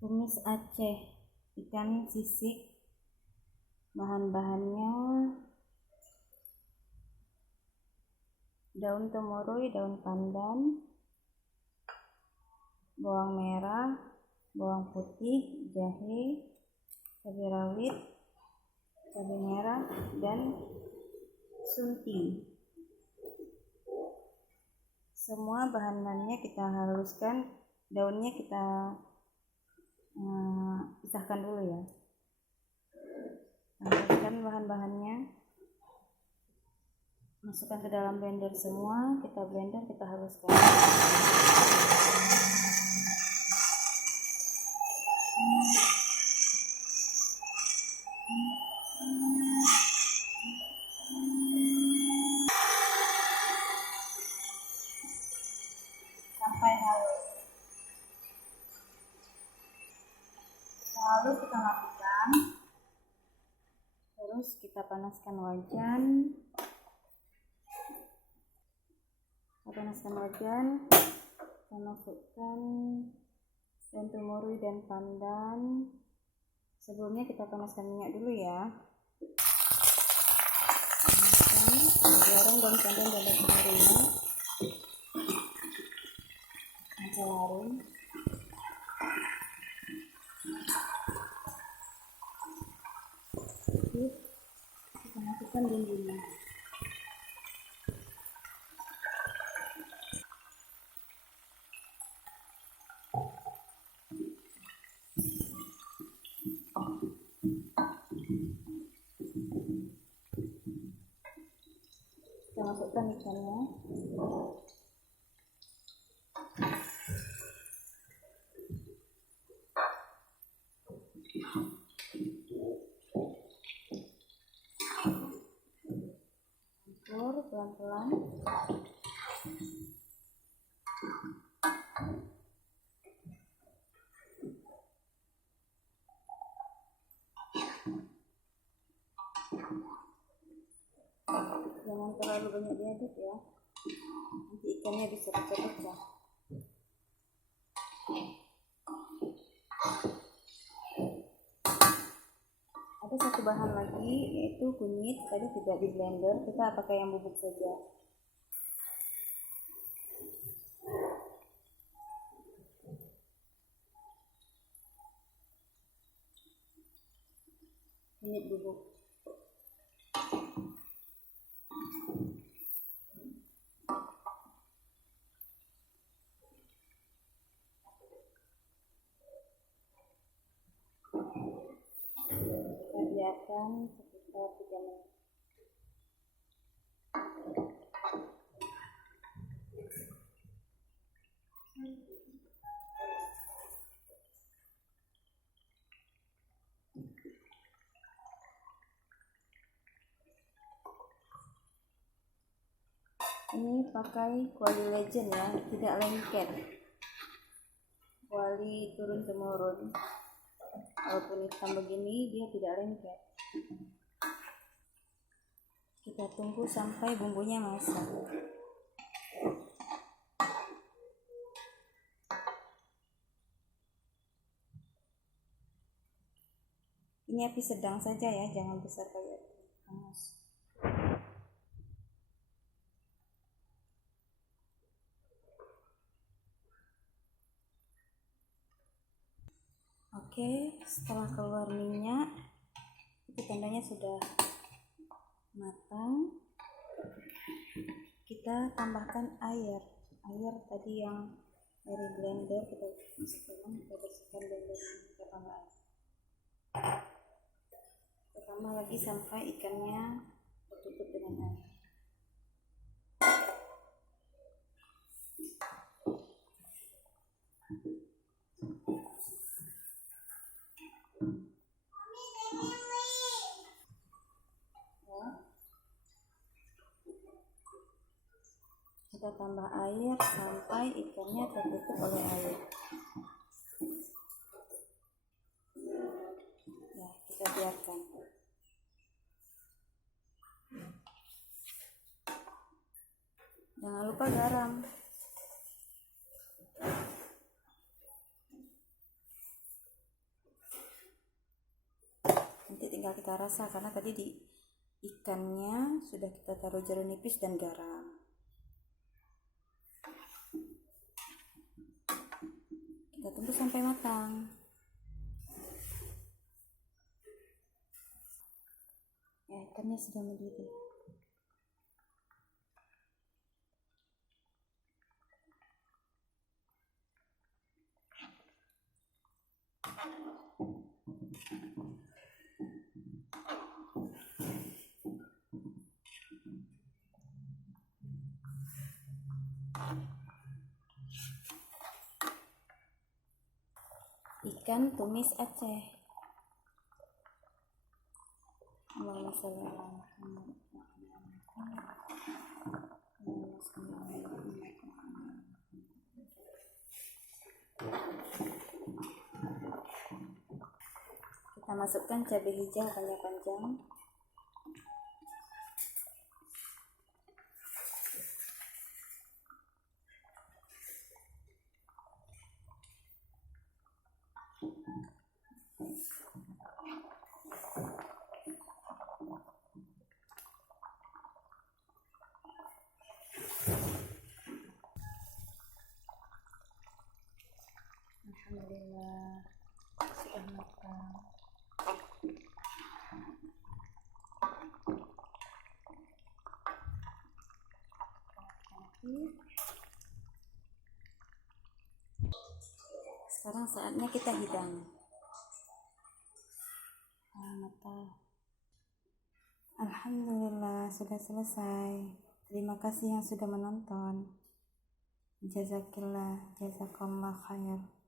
Tumis Aceh ikan sisik. Bahan-bahannya daun temurui, daun pandan, bawang merah, bawang putih, jahe, cabai rawit, cabai merah, dan sunti. Semua bahan-bahannya kita haluskan, daunnya kita pisahkan dulu ya. Haluskan bahan-bahannya, masukkan ke dalam blender semua, kita blender, kita haluskan. Sampai halus. Lalu kita matikan. Terus kita panaskan wajan. Kita masukkan daun temurui dan pandan. Sebelumnya kita panaskan minyak dulu ya. Goreng daun pandan dan daun temuruinya. Larut. Kita masukkan bumbunya. Kita masukkan ikannya. Campur pelan-pelan. Jangan terlalu banyak diaduk ya, nanti ikannya bisa pecah-pecah. Ada satu bahan lagi, yaitu kunyit. Tadi tidak di blender, kita pakai yang bubuk saja. Kunyit bubuk. Kita biarkan sekitar 3 menit. Ini pakai kuali legend ya, tidak lengket. Kuali turun temurun. Walaupun hitam begini, dia tidak lengket. Kita tunggu sampai bumbunya masak. Ini api sedang saja ya, jangan besar kayak hangus. Oke, setelah keluar minyak, itu tandanya sudah matang. Kita tambahkan air tadi yang dari blender kita masukkan, kita bersihkan blender, kita tambah air. Kita tambah lagi sampai ikannya tertutup dengan air. Kita tambah air sampai ikannya tertutup oleh air. Ya, kita biarkan. Jangan lupa garam. Nanti tinggal kita rasa, karena tadi di ikannya sudah kita taruh jeruk nipis dan garam. Kita tunggu sampai matang. Ya, ikannya sudah mendidih. Ikan tumis Aceh. Allahumma sholli ala Muhammad. Kita masukkan cabai hijau panjang-panjang. Alhamdulillah sudah matang. Sekarang saatnya kita hidang. Alhamdulillah sudah selesai. Terima kasih yang sudah menonton. Jazakillah, jazakallah khair.